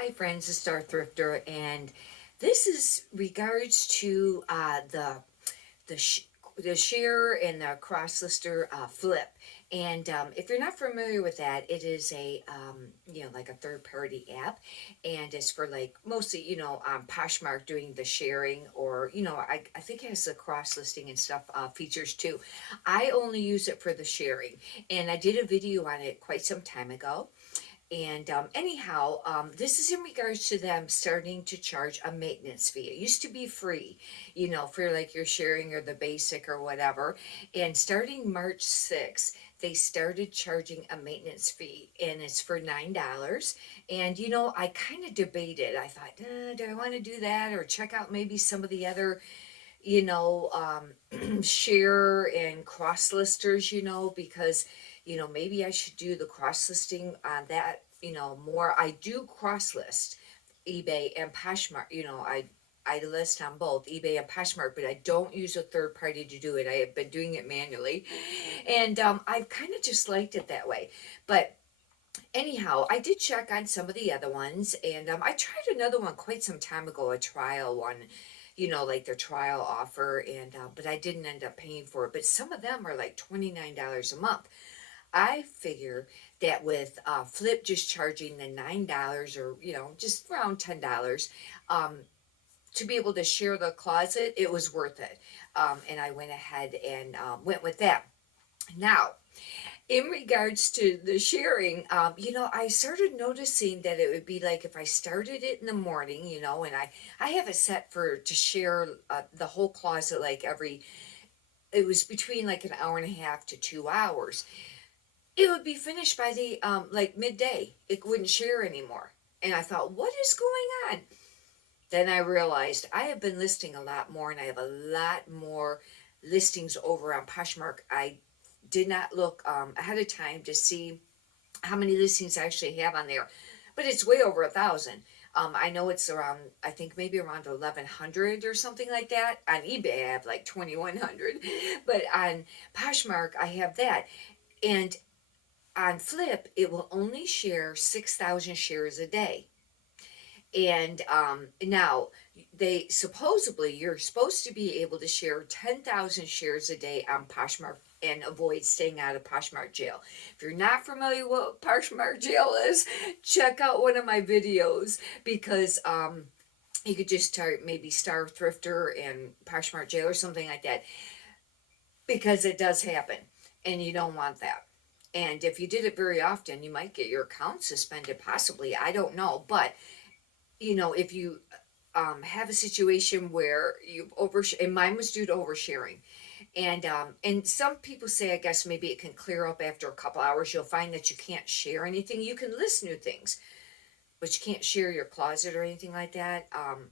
Hi friends, it's Star Thrifter, and this is regards to the sh- the share and the cross lister flip. And if you're not familiar with that, it is a like a third party app, and it's for like mostly Poshmark doing the sharing, or I think it has the cross listing and stuff features too. I only use it for the sharing, and I did a video on it quite some time ago. And anyhow, this is in regards to them starting to charge a maintenance fee. It used to be free, for like your sharing or the basic or whatever. And starting March 6th, they started charging a maintenance fee, and it's for $9. And I kind of debated. I thought, do I want to do that or check out maybe some of the other share and cross listers, because, maybe I should do the cross listing on that, more. I do cross list eBay and Poshmark, I list on both eBay and Poshmark, but I don't use a third party to do it. I have been doing it manually, and I've kind of just liked it that way. But anyhow, I did check on some of the other ones, and I tried another one quite some time ago, a trial one, like their trial offer, and but I didn't end up paying for it. But some of them are like $29 a month. I figure that with Flip just charging the $9, or just around $10, um, to be able to share the closet, it was worth it. And I went ahead and went with that. Now, in regards to the sharing, I started noticing that it would be like if I started it in the morning, and I have it set for to share the whole closet like it was between like an hour and a half to 2 hours. It would be finished by the like midday. It wouldn't share anymore. And I thought, what is going on? Then I realized I have been listing a lot more, and I have a lot more listings over on Poshmark. I did not look ahead of time to see how many listings I actually have on there, but it's way over 1,000. I know it's around, I think maybe around 1,100 or something like that. On eBay, I have like 2,100, but on Poshmark, I have that. And on Flip, it will only share 6,000 shares a day. And now they supposedly you're supposed to be able to share 10,000 shares a day on Poshmark and avoid staying out of Poshmark jail. If you're not familiar with what Poshmark jail is, check out one of my videos, because you could just start maybe Star Thrifter and Poshmark jail or something like that, because it does happen, and you don't want that. And if you did it very often, you might get your account suspended, possibly. I don't know, but if you have a situation where you've and mine was due to oversharing, and some people say, I guess maybe it can clear up after a couple hours. You'll find that you can't share anything. You can list new things, but you can't share your closet or anything like that.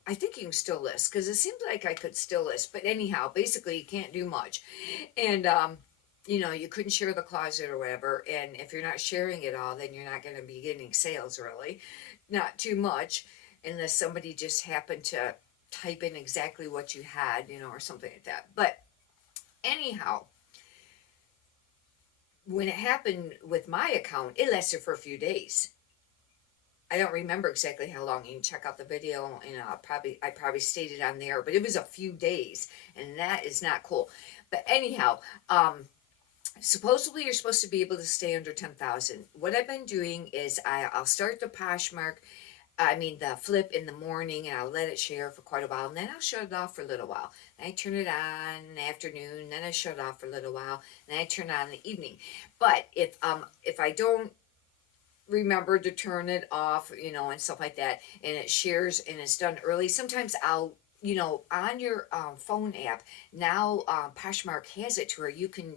I think you can still list, because it seems like I could still list, but anyhow, basically you can't do much, and you couldn't share the closet or whatever. And if you're not sharing it all, then you're not going to be getting sales, really, not too much, unless somebody just happened to type in exactly what you had, or something like that. But anyhow, when it happened with my account, it lasted for a few days. I don't remember exactly how long. You can check out the video, and I probably stated on there, but it was a few days, and that is not cool. But anyhow, supposedly you're supposed to be able to stay under 10,000. What I've been doing is I'll start the Poshmark, I mean the Flip in the morning, and I'll let it share for quite a while, and then I'll shut it off for a little while. Then I turn it on in the afternoon, then I shut it off for a little while, and then I turn it on in the evening. But if I don't remember to turn it off, and stuff like that, and it shares and it's done early, sometimes I'll, on your phone app now, Poshmark has it to where you can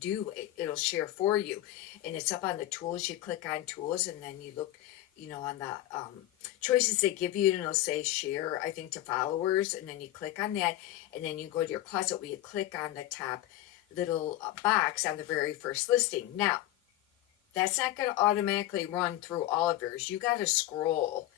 do it, it'll share for you, and it's up on the tools. You click on tools, and then you look, on the choices they give you, and it'll say share, I think, to followers, and then you click on that, and then you go to your closet where you click on the top little box on the very first listing. Now, that's not going to automatically run through all of yours. You got to scroll.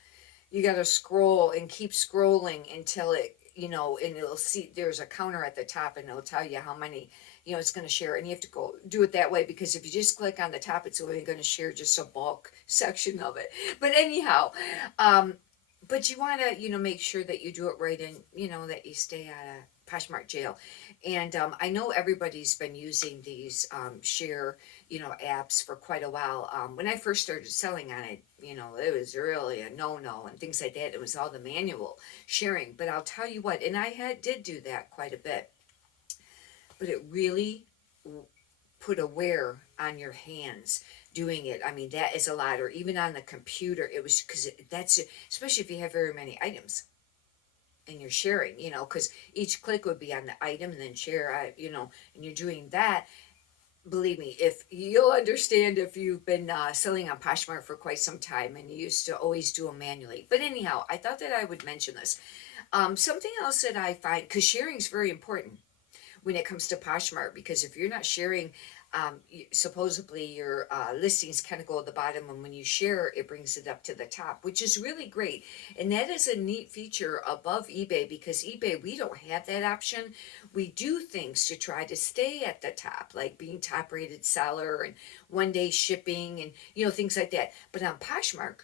You got to scroll and keep scrolling until it, and it'll see there's a counter at the top, and it'll tell you how many it's going to share, and you have to go do it that way, because if you just click on the top, it's only going to share just a bulk section of it. But anyhow, um, but you want to, make sure that you do it right, and, that you stay out of Poshmark jail. And I know everybody's been using these share, apps for quite a while. When I first started selling on it, it was really a no-no and things like that. It was all the manual sharing. But I'll tell you what, and did do that quite a bit, but it really put a wear on your hands doing it. I mean, that is a lot. Or even on the computer, it was, because that's it, especially if you have very many items and you're sharing, because each click would be on the item and then share, and you're doing that. Believe me, if you'll understand if you've been selling on Poshmark for quite some time and you used to always do them manually. But anyhow, I thought that I would mention this. Something else that I find, because sharing is very important when it comes to Poshmark, because if you're not sharing, supposedly your listings kind of go at the bottom, and when you share, it brings it up to the top, which is really great. And that is a neat feature above eBay, because eBay, we don't have that option. We do things to try to stay at the top, like being top rated seller and 1 day shipping and, things like that. But on Poshmark,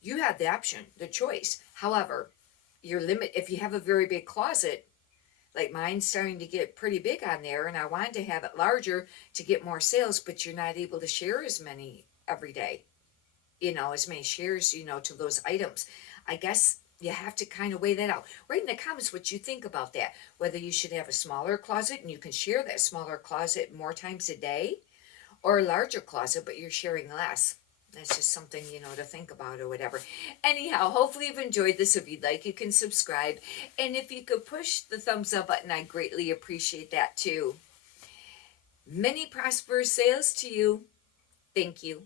you have the option, the choice. However, your limit, if you have a very big closet, like mine's starting to get pretty big on there, and I wanted to have it larger to get more sales, but you're not able to share as many every day, as many shares, to those items. I guess you have to kind of weigh that out. Write in the comments what you think about that, whether you should have a smaller closet and you can share that smaller closet more times a day, or a larger closet, but you're sharing less. That's just something, to think about or whatever. Anyhow, hopefully you've enjoyed this. If you'd like, you can subscribe. And if you could push the thumbs up button, I greatly appreciate that too. Many prosperous sales to you. Thank you.